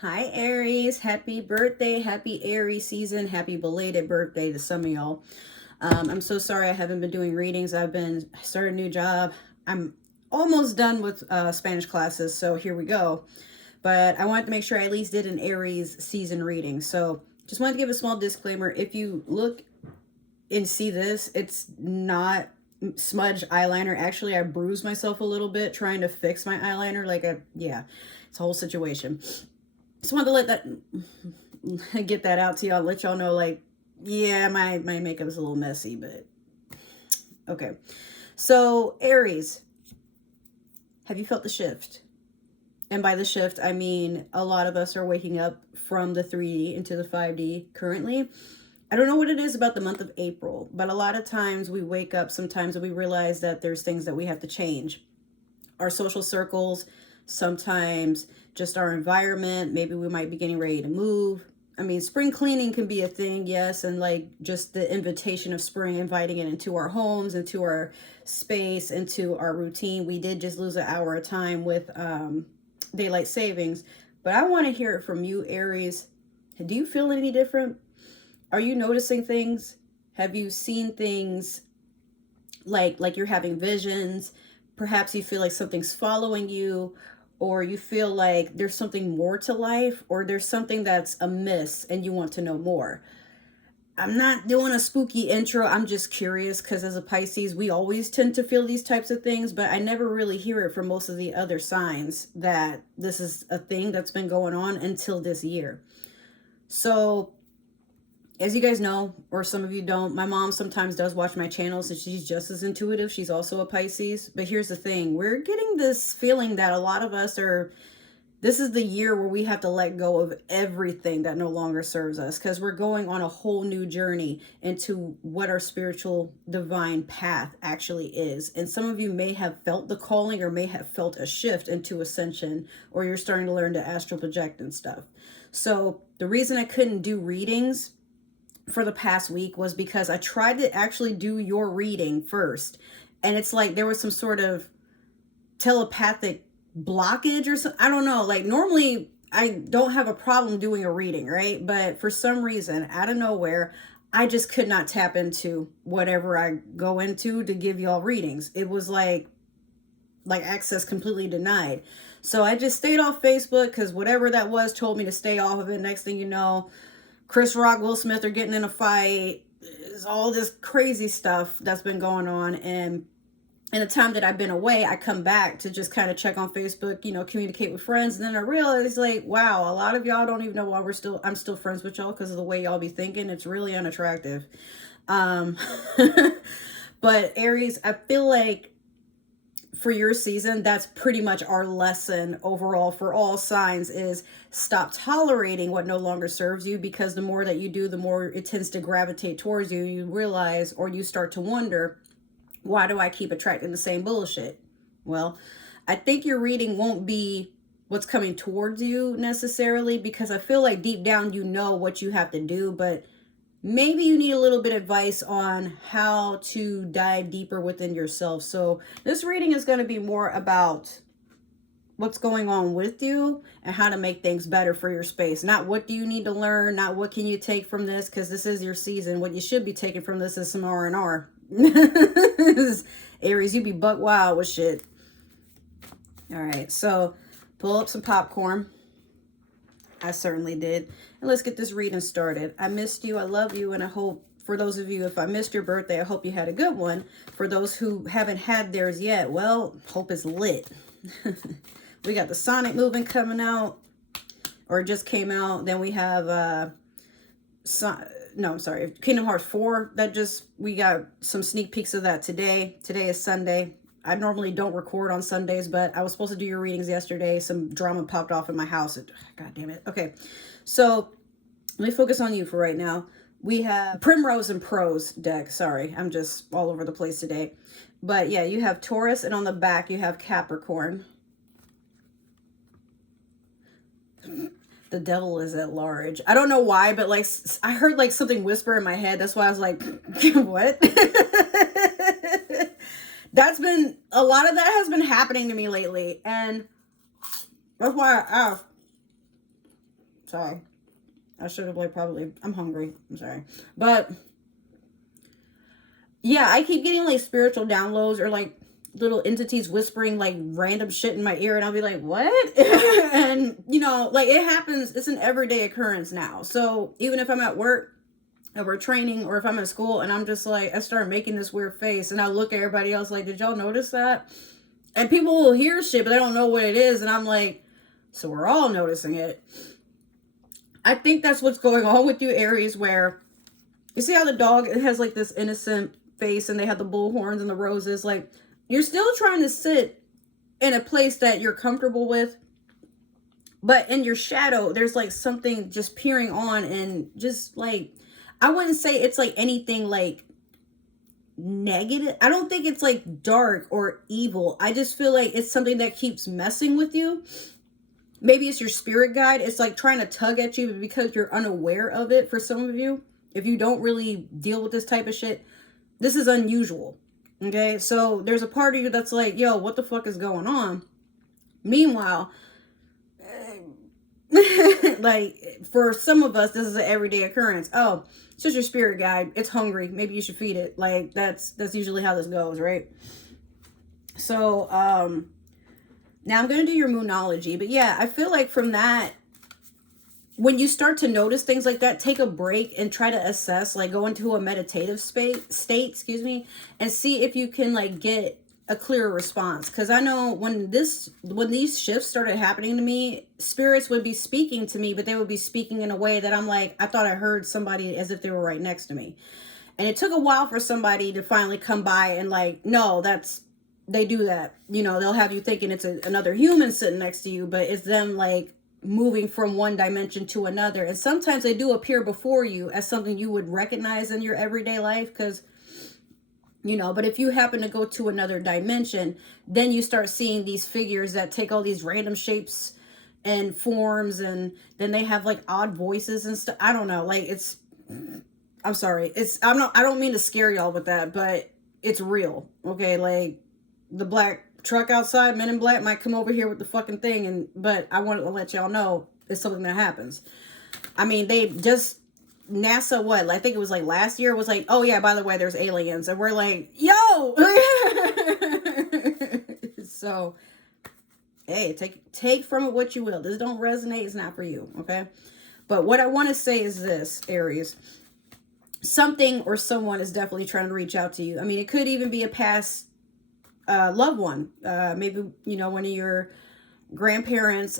Hi, Aries. Happy birthday. Happy Aries season. Happy belated birthday to some of y'all. I'm so sorry I haven't been doing readings. I've been starting a new job. I'm almost done with Spanish classes, so here we go. But I wanted to make sure I at least did an Aries season reading. So just wanted to give a small disclaimer. If you look and see this, it's not smudged eyeliner. Actually, I bruised myself a little bit trying to fix my eyeliner. Yeah, it's a whole situation. Just wanted to let that get that out to y'all, let y'all know, like, yeah, my makeup is a little messy, but okay. So Aries, have you felt the shift? And by the shift, I mean a lot of us are waking up from the 3D into the 5D currently. I don't know what it is about the month of April, but a lot of times we wake up sometimes and we realize that there's things that we have to change. Our social circles, sometimes just our environment. Maybe we might be getting ready to move. I mean, spring cleaning can be a thing, yes, and like just the invitation of spring, inviting it into our homes, into our space, into our routine. We did just lose an hour of time with daylight savings, but I want to hear it from you, Aries. Do you feel any different? Are you noticing things? Have you seen things like you're having visions? Perhaps you feel like something's following you, or you feel like there's something more to life, or there's something that's amiss and you want to know more. I'm not doing a spooky intro. I'm just curious because as a Pisces, we always tend to feel these types of things, but I never really hear it from most of the other signs that this is a thing that's been going on until this year. So as you guys know, or some of you don't, my mom sometimes does watch my channels and she's just as intuitive. She's also a Pisces. But here's the thing. We're getting this feeling that a lot of us are, this is the year where we have to let go of everything that no longer serves us, because we're going on a whole new journey into what our spiritual divine path actually is. And some of you may have felt the calling or may have felt a shift into ascension, or you're starting to learn to astral project and stuff. So the reason I couldn't do readings for the past week was because I tried to actually do your reading first, and it's like there was some sort of telepathic blockage or something. I don't know. Like normally I don't have a problem doing a reading, right? But for some reason, out of nowhere, I just could not tap into whatever I go into to give y'all readings. It was like access completely denied. So I just stayed off Facebook because whatever that was told me to stay off of it. Next thing you know, Chris Rock, Will Smith are getting in a fight. There's all this crazy stuff that's been going on. And in the time that I've been away, I come back to just kind of check on Facebook, communicate with friends. And then I realized, like, wow, a lot of y'all don't even know why I'm still friends with y'all, because of the way y'all be thinking. It's really unattractive. But Aries, I feel like for your season, that's pretty much our lesson overall for all signs, is stop tolerating what no longer serves you, because the more that you do, the more it tends to gravitate towards you. You realize, or you start to wonder, why do I keep attracting the same bullshit? Well, I think your reading won't be what's coming towards you necessarily, because I feel like deep down you know what you have to do, but maybe you need a little bit of advice on how to dive deeper within yourself. So this reading is going to be more about what's going on with you and how to make things better for your space. Not what do you need to learn, not what can you take from this, because this is your season. What you should be taking from this is some R&R. Aries, you be buck wild with shit. All right, so pull up some popcorn. I certainly did. And let's get this reading started. I missed you. I love you. And I hope, for those of you, if I missed your birthday, I hope you had a good one. For those who haven't had theirs yet, well, hope it's lit. We got the Sonic movie coming out, or it just came out. Then we have Kingdom Hearts 4. We got some sneak peeks of that today. Today is Sunday. I normally don't record on Sundays, but I was supposed to do your readings yesterday. Some drama popped off in my house. God damn it. Okay, so let me focus on you for right now. We have Primrose and Prose deck. Sorry, I'm just all over the place today. But yeah, you have Taurus, and on the back you have Capricorn. The devil is at large. I don't know why, but like I heard like something whisper in my head. That's why I was like, what? That's been, a lot of that has been happening to me lately. And that's why I asked, Sorry. I should have like probably, I'm hungry. I'm sorry. But yeah, I keep getting like spiritual downloads or like little entities whispering like random shit in my ear, and I'll be like, what? And you know, like it happens, it's an everyday occurrence now. So even if I'm at work and we're training, or if I'm at school and I'm just like, I start making this weird face and I look at everybody else like, did y'all notice that? And people will hear shit, but they don't know what it is. And I'm like, so we're all noticing it. I think that's what's going on with you, Aries, where you see how the dog, it has like this innocent face and they have the bull horns and the roses. Like, you're still trying to sit in a place that you're comfortable with, but in your shadow, there's like something just peering on, and just like, I wouldn't say it's like anything like negative. I don't think it's like dark or evil. I just feel like it's something that keeps messing with you. Maybe it's your spirit guide. It's like trying to tug at you because you're unaware of it. For some of you, if you don't really deal with this type of shit, this is unusual. Okay, so there's a part of you that's like, yo, what the fuck is going on? Meanwhile, like for some of us, this is an everyday occurrence. Oh, it's just your spirit guide. It's hungry. Maybe you should feed it. Like that's usually how this goes, right? So now I'm going to do your moonology, but yeah, I feel like from that, when you start to notice things like that, take a break and try to assess, like go into a meditative state, excuse me, and see if you can like get a clearer response. Because I know when these shifts started happening to me, spirits would be speaking to me, but they would be speaking in a way that I'm like, I thought I heard somebody as if they were right next to me. And it took a while for somebody to finally come by and like, no, they do that. You know, they'll have you thinking it's another human sitting next to you, but it's them like moving from one dimension to another. And sometimes they do appear before you as something you would recognize in your everyday life, because you know, but if you happen to go to another dimension, then you start seeing these figures that take all these random shapes and forms, and then they have like odd voices and stuff. I don't know, like I'm sorry, I don't mean to scare y'all with that, but it's real. Okay, like the black truck outside, Men in Black, might come over here with the fucking thing, but I wanted to let y'all know it's something that happens. I mean, they just, NASA, what, I think it was like last year, was like, oh yeah, by the way, there's aliens, and we're like, yo. So hey, take from it what you will. This don't resonate, it's not for you, okay? But what I want to say is this, Aries, something or someone is definitely trying to reach out to you. I mean, it could even be a past loved one, maybe, you know, one of your grandparents,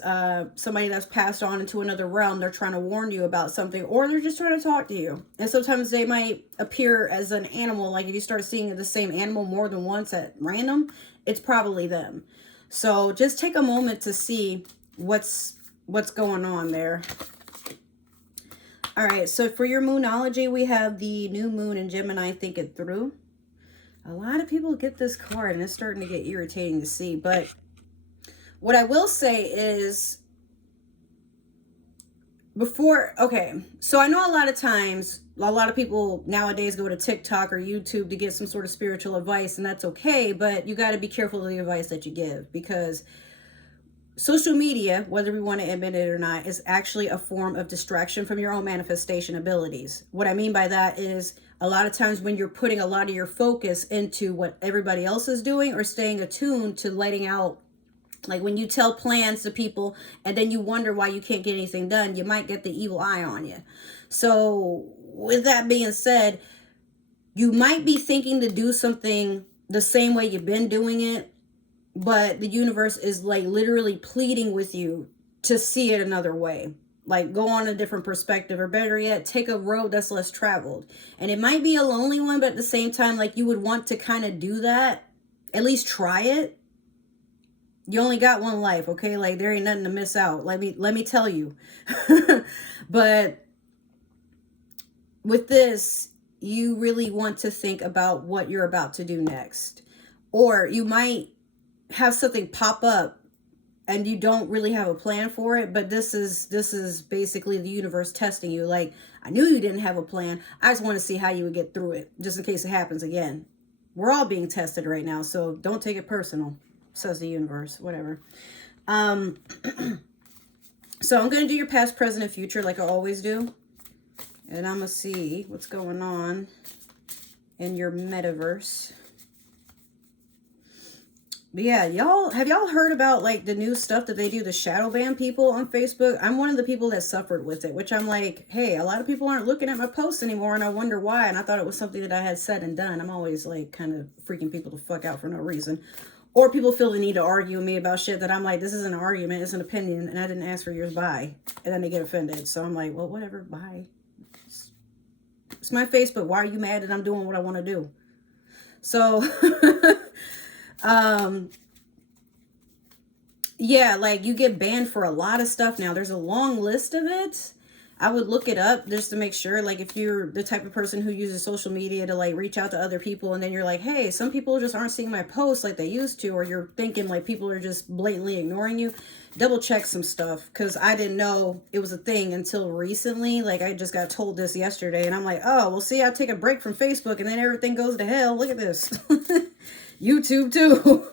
somebody that's passed on into another realm. They're trying to warn you about something, or they're just trying to talk to you. And sometimes they might appear as an animal. Like if you start seeing the same animal more than once at random, it's probably them. So just take a moment to see what's going on there. All right, so for your moonology, we have the new moon in Gemini. Think it through. A lot of people get this card, and it's starting to get irritating to see, but what I will say is, okay, so I know a lot of times, a lot of people nowadays go to TikTok or YouTube to get some sort of spiritual advice, and that's okay, but you got to be careful of the advice that you give, because social media, whether we want to admit it or not, is actually a form of distraction from your own manifestation abilities. What I mean by that is, a lot of times when you're putting a lot of your focus into what everybody else is doing, or staying attuned to letting out, like when you tell plans to people and then you wonder why you can't get anything done, you might get the evil eye on you. So with that being said, you might be thinking to do something the same way you've been doing it, but the universe is like literally pleading with you to see it another way. Like go on a different perspective, or better yet, take a road that's less traveled. And it might be a lonely one, but at the same time, like you would want to kind of do that, at least try it. You only got one life, okay? Like there ain't nothing to miss out. Let me tell you. But with this, you really want to think about what you're about to do next. Or you might have something pop up and you don't really have a plan for it, but this is basically the universe testing you. Like, I knew you didn't have a plan. I just want to see how you would get through it, just in case it happens again. We're all being tested right now, so don't take it personal, says the universe, whatever. So I'm going to do your past, present, and future like I always do. And I'm going to see what's going on in your metaverse. But yeah, have y'all heard about like the new stuff that they do, the shadow ban people on Facebook? I'm one of the people that suffered with it, which I'm like, hey, a lot of people aren't looking at my posts anymore, and I wonder why. And I thought it was something that I had said and done. I'm always like kind of freaking people the fuck out for no reason. Or people feel the need to argue with me about shit that I'm like, this isn't an argument, it's an opinion, and I didn't ask for yours, bye. And then they get offended. So I'm like, well, whatever, bye. It's my Facebook. Why are you mad that I'm doing what I want to do? So, yeah, like you get banned for a lot of stuff now. There's a long list of it. I would look it up just to make sure, like if you're the type of person who uses social media to like reach out to other people, and then you're like, hey, some people just aren't seeing my posts like they used to, or you're thinking like people are just blatantly ignoring you, double check some stuff, because I didn't know it was a thing until recently. Like I just got told this yesterday, and I'm like, oh, well, see, I take a break from Facebook and then everything goes to hell. Look at this. YouTube too.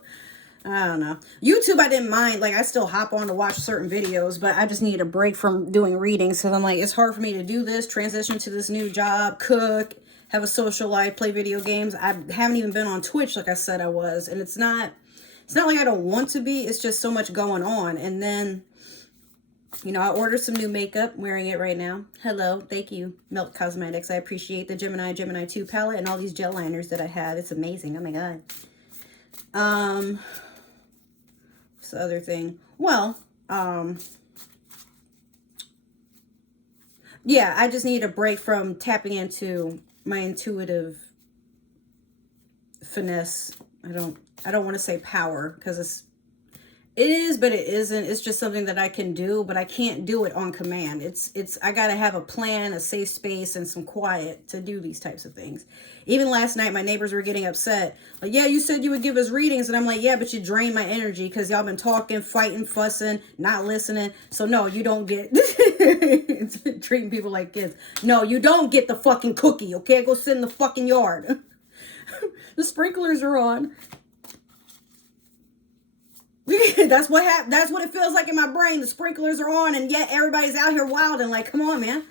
I don't know. YouTube, I didn't mind. Like, I still hop on to watch certain videos, but I just need a break from doing readings, because I'm like, it's hard for me to do this, transition to this new job, cook, have a social life, play video games. I haven't even been on Twitch like I said I was, and it's not like I don't want to be. It's just so much going on. And then, you know, I ordered some new makeup. I'm wearing it right now. Hello. Thank you, Melt Cosmetics. I appreciate the Gemini 2 palette and all these gel liners that I have. It's amazing. Oh my God. What's the other thing? Well, yeah, I just need a break from tapping into my intuitive finesse. I don't want to say power, because it is, but it isn't. It's just something that I can do, but I can't do it on command. I got to have a plan, a safe space, and some quiet to do these types of things. Even last night, my neighbors were getting upset. Like, yeah, you said you would give us readings. And I'm like, yeah, but you drain my energy, because y'all been talking, fighting, fussing, not listening. So no, you don't get treating people like kids. No, you don't get the fucking cookie. Okay, go sit in the fucking yard. The sprinklers are on. That's what it feels like in my brain. The sprinklers are on, and yet everybody's out here wild and like, come on, man.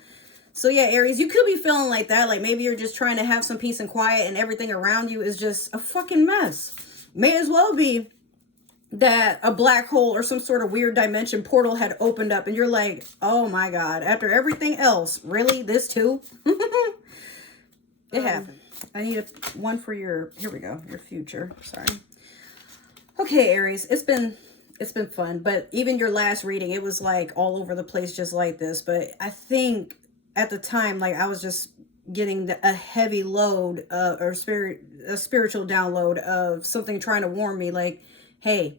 So yeah, Aries, you could be feeling like that. Like maybe you're just trying to have some peace and quiet, and everything around you is just a fucking mess. May as well be that a black hole or some sort of weird dimension portal had opened up, and you're like, oh my God, after everything else, really? This too? It happened. I need one for here we go, your future. Sorry. Okay, Aries, it's been fun, but even your last reading, it was like all over the place just like this. But I think at the time, like I was just getting a heavy load or a spiritual download of something trying to warn me like, hey,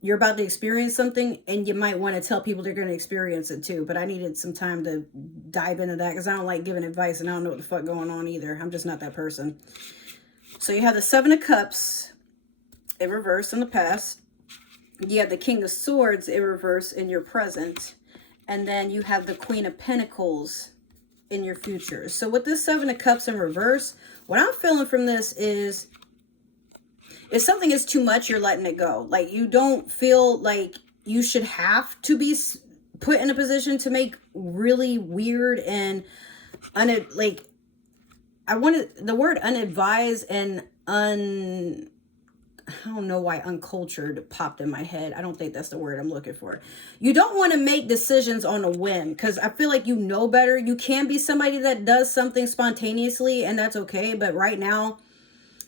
you're about to experience something, and you might want to tell people they're going to experience it too. But I needed some time to dive into that, because I don't like giving advice, and I don't know what the fuck going on either. I'm just not that person. So you have the 7 of Cups in reverse in the past. You have the King of Swords in reverse in your present. And then you have the Queen of Pentacles in your future. So with this 7 of Cups in reverse, what I'm feeling from this is, if something is too much, you're letting it go. Like you don't feel like you should have to be put in a position to make really weird and the word unadvised and I don't know why uncultured popped in my head. I don't think that's the word I'm looking for. You don't want to make decisions on a whim, because I feel like you know better. You can be somebody that does something spontaneously, and that's okay. But right now,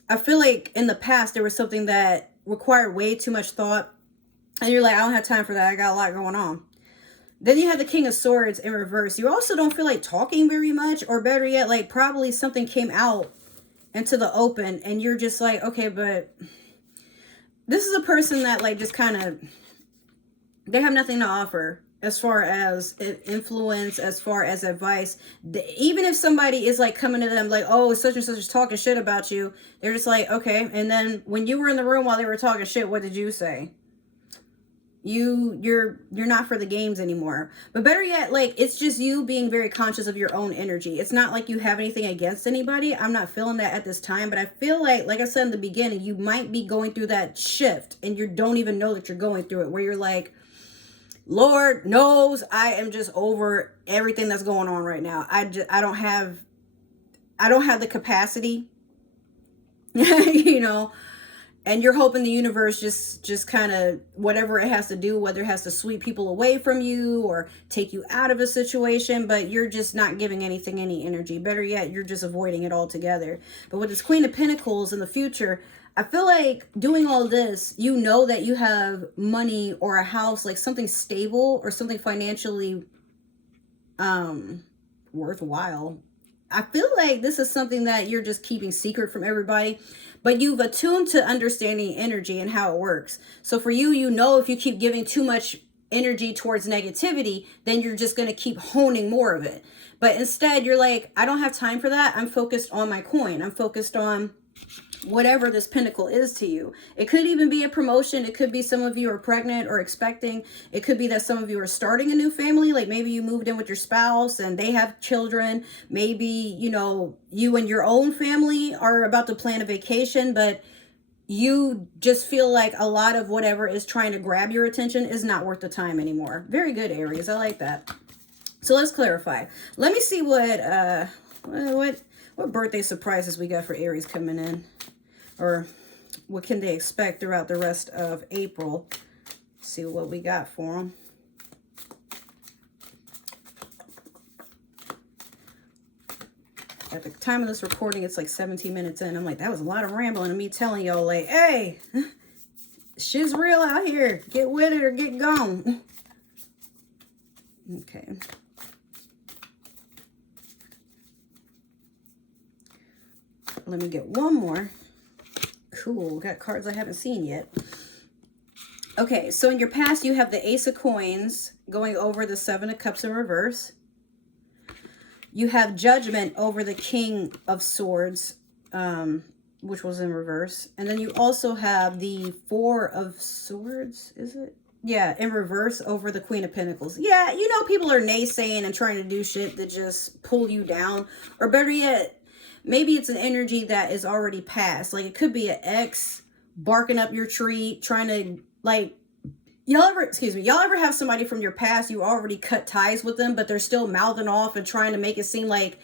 I feel like in the past, there was something that required way too much thought. And you're like, I don't have time for that. I got a lot going on. Then you have the King of Swords in reverse. You also don't feel like talking very much, or better yet, like probably something came out into the open, and you're just like, okay, but this is a person that like just kind of, they have nothing to offer as far as influence, as far as advice. Even if somebody is like coming to them like, oh, such and such is talking shit about you, they're just like, okay. And then when you were in the room while they were talking shit, what did you say? You're not for the games anymore. But better yet, like, it's just you being very conscious of your own energy. It's not like you have anything against anybody. I'm not feeling that at this time, but I feel like I said in the beginning, you might be going through that shift and you don't even know that you're going through it, where you're like, Lord knows I am just over everything that's going on right now. I don't have the capacity, you know, and you're hoping the universe just kind of whatever it has to do, whether it has to sweep people away from you or take you out of a situation, but you're just not giving anything any energy. Better yet, you're just avoiding it altogether. But with this Queen of Pentacles in the future, I feel like doing all this, you know that you have money or a house, like something stable or something financially worthwhile. I feel like this is something that you're just keeping secret from everybody, but you've attuned to understanding energy and how it works. So for you, you know, if you keep giving too much energy towards negativity, then you're just going to keep honing more of it. But instead, you're like, I don't have time for that. I'm focused on my coin. I'm focused on whatever this pentacle is to you. It could even be a promotion. It could be some of you are pregnant or expecting. It could be that some of you are starting a new family. Like maybe you moved in with your spouse and they have children. Maybe, you know, you and your own family are about to plan a vacation, but you just feel like a lot of whatever is trying to grab your attention is not worth the time anymore. Very good, Aries. I like that. So let's clarify. Let me see what birthday surprises we got for Aries coming in. Or what can they expect throughout the rest of April. See what we got for them. At the time of this recording, it's like 17 minutes in. I'm like, that was a lot of rambling and me telling y'all like, hey, shit's real out here. Get with it or get gone. Okay. Let me get one more. Cool, got cards I haven't seen yet. Okay, so in your past, you have the Ace of Coins going over the Seven of Cups in reverse. You have Judgment over the King of Swords, which was in reverse. And then you also have the Four of Swords, is it? Yeah, in reverse over the Queen of Pentacles. Yeah, you know, people are naysaying and trying to do shit that just pull you down. Or better yet, maybe it's an energy that is already past. Like it could be an ex barking up your tree, trying to like, y'all ever have somebody from your past, you already cut ties with them, but they're still mouthing off and trying to make it seem like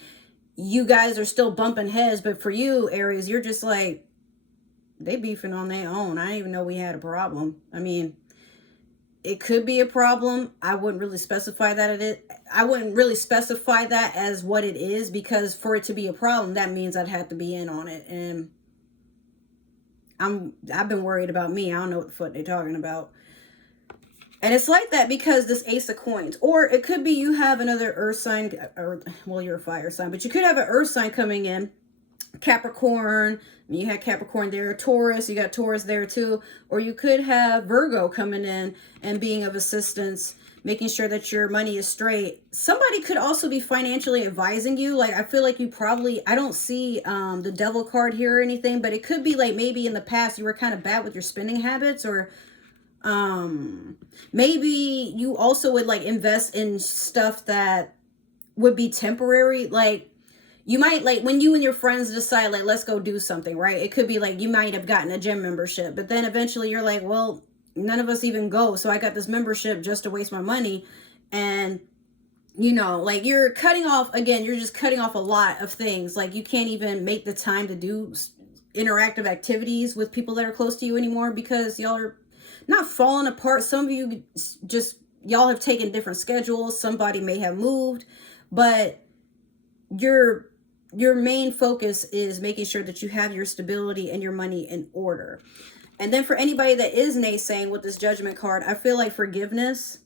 you guys are still bumping heads. But for you, Aries, you're just like, they beefing on their own. I didn't even know we had a problem. I mean, it could be a problem. I wouldn't really specify that I wouldn't really specify that as what it is, because for it to be a problem, that means I'd have to be in on it. And I've been worried about me. I don't know what the fuck they're talking about. And it's like that because this Ace of Coins. Or it could be you have another earth sign, or well, you're a fire sign, but you could have an earth sign coming in. Capricorn, you had Capricorn there, Taurus, you got Taurus there too. Or you could have Virgo coming in and being of assistance, making sure that your money is straight. Somebody could also be financially advising you. Like I feel like you probably, I don't see the devil card here or anything, but it could be like maybe in the past you were kind of bad with your spending habits, or maybe you also would like invest in stuff that would be temporary. Like you might, like when you and your friends decide like, let's go do something, right? It could be like you might have gotten a gym membership, but then eventually you're like, well, none of us even go, so I got this membership just to waste my money. And you know, like you're cutting off, again, you're just cutting off a lot of things. Like you can't even make the time to do interactive activities with people that are close to you anymore because y'all are not falling apart. Some of you just, y'all have taken different schedules. Somebody may have moved, but your main focus is making sure that you have your stability and your money in order. And then for anybody that is naysaying with this Judgment card, I feel like forgiveness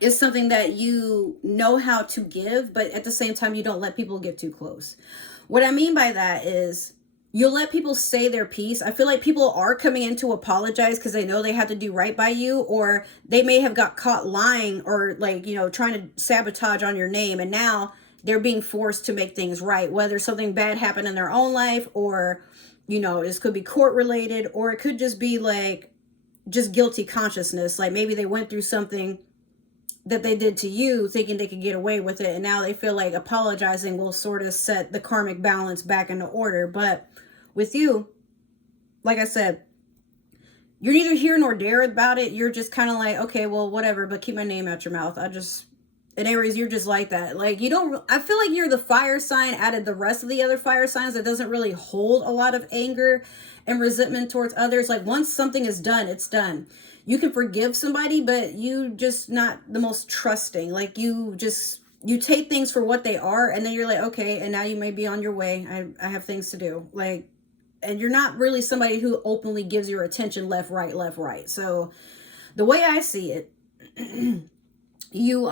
is something that you know how to give, but at the same time, you don't let people get too close. What I mean by that is you'll let people say their piece. I feel like people are coming in to apologize because they know they have to do right by you, or they may have got caught lying or like, you know, trying to sabotage on your name. And now they're being forced to make things right, whether something bad happened in their own life, or, you know, this could be court related, or it could just be like just guilty consciousness. Like maybe they went through something that they did to you thinking they could get away with it, and now they feel like apologizing will sort of set the karmic balance back into order. But with you, like I said, you're neither here nor there about it. You're just kind of like, okay, well, whatever, but keep my name out your mouth. In Aries, you're just like that. Like, you don't, I feel like you're the fire sign out of the rest of the other fire signs that doesn't really hold a lot of anger and resentment towards others. Like, once something is done, it's done. You can forgive somebody, but you just not the most trusting. Like, you take things for what they are, and then you're like, okay, and now you may be on your way. I have things to do. Like, and you're not really somebody who openly gives your attention left, right, left, right. So the way I see it, you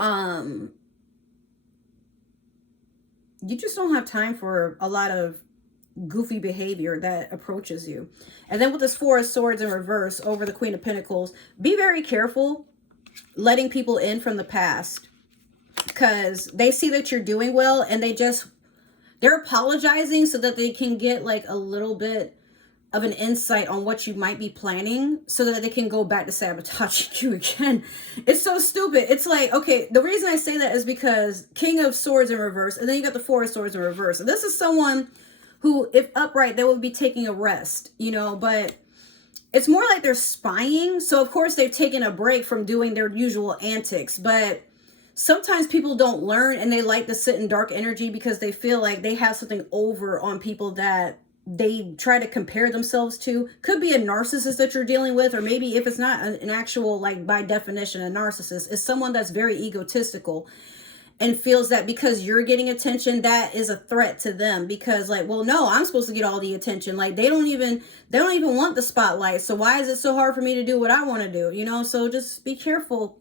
just don't have time for a lot of goofy behavior that approaches you. And then with this Four of Swords in reverse over the Queen of Pentacles, be very careful letting people in from the past, because they see that you're doing well and they're apologizing so that they can get like a little bit of an insight on what you might be planning, so that they can go back to sabotaging you again. It's so stupid. It's like, okay, the reason I say that is because King of Swords in reverse, and then you got the Four of Swords in reverse. And this is someone who, if upright, they would be taking a rest, you know, but it's more like they're spying. So of course they've taken a break from doing their usual antics, but sometimes people don't learn, and they like to sit in dark energy because they feel like they have something over on people that they try to compare themselves to. Could be a narcissist that you're dealing with, or maybe if it's not an actual, like by definition, a narcissist, is someone that's very egotistical and feels that because you're getting attention, that is a threat to them, because like, well, no, I'm supposed to get all the attention. Like, they don't even want the spotlight. So why is it so hard for me to do what I want to do? You know, so just be careful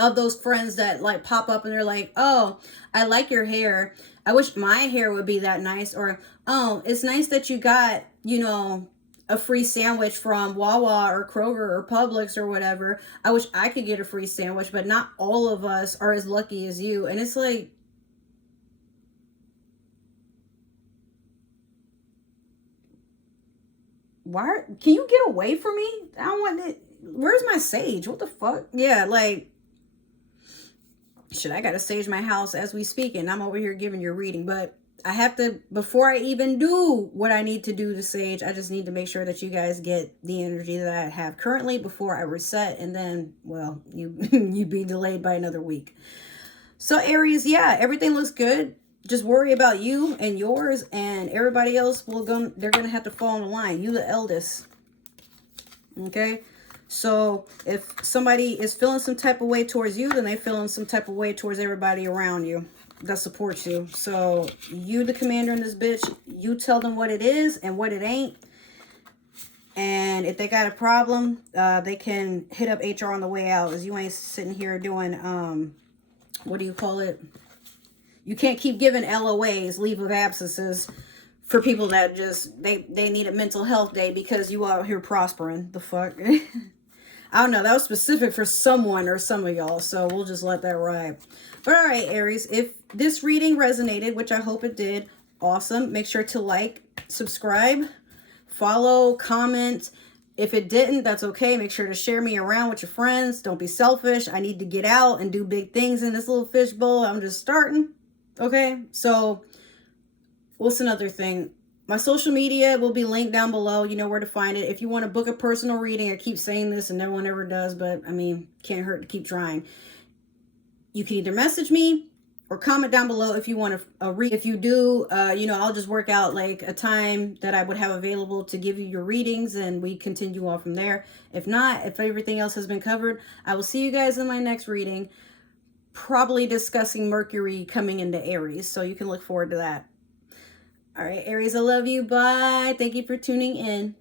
of those friends that like pop up and they're like, oh, I like your hair. I wish my hair would be that nice. Or, oh, it's nice that you got, you know, a free sandwich from Wawa or Kroger or Publix or whatever. I wish I could get a free sandwich, but not all of us are as lucky as you. And it's like, why can you get away from me? I don't want it. Where's my sage? What the fuck? Yeah, like, shit, I gotta sage my house as we speak, and I'm over here giving your reading. But I have to, before I even do what I need to do to sage, I just need to make sure that you guys get the energy that I have currently before I reset, and then, well, you be delayed by another week. So Aries, yeah, everything looks good. Just worry about you and yours, and everybody else they're gonna have to fall in line. You the eldest. Okay? So if somebody is feeling some type of way towards you, then they're feeling some type of way towards everybody around you that supports you. So you the commander in this bitch, you tell them what it is and what it ain't. And if they got a problem, they can hit up HR on the way out, as you ain't sitting here doing, what do you call it? You can't keep giving LOAs, leave of absences, for people that just, they need a mental health day because you out here prospering. The fuck? I don't know. That was specific for someone or some of y'all, so we'll just let that ride. But all right, Aries, if this reading resonated, which I hope it did, awesome. Make sure to like, subscribe, follow, comment. If it didn't, that's okay. Make sure to share me around with your friends. Don't be selfish. I need to get out and do big things in this little fishbowl. I'm just starting. Okay, so what's another thing? My social media will be linked down below. You know where to find it. If you want to book a personal reading, I keep saying this and no one ever does, but I mean, can't hurt to keep trying. You can either message me or comment down below if you want a read. If you do, you know, I'll just work out like a time that I would have available to give you your readings, and we continue on from there. If not, if everything else has been covered, I will see you guys in my next reading, probably discussing Mercury coming into Aries, so you can look forward to that. All right, Aries, I love you. Bye. Thank you for tuning in.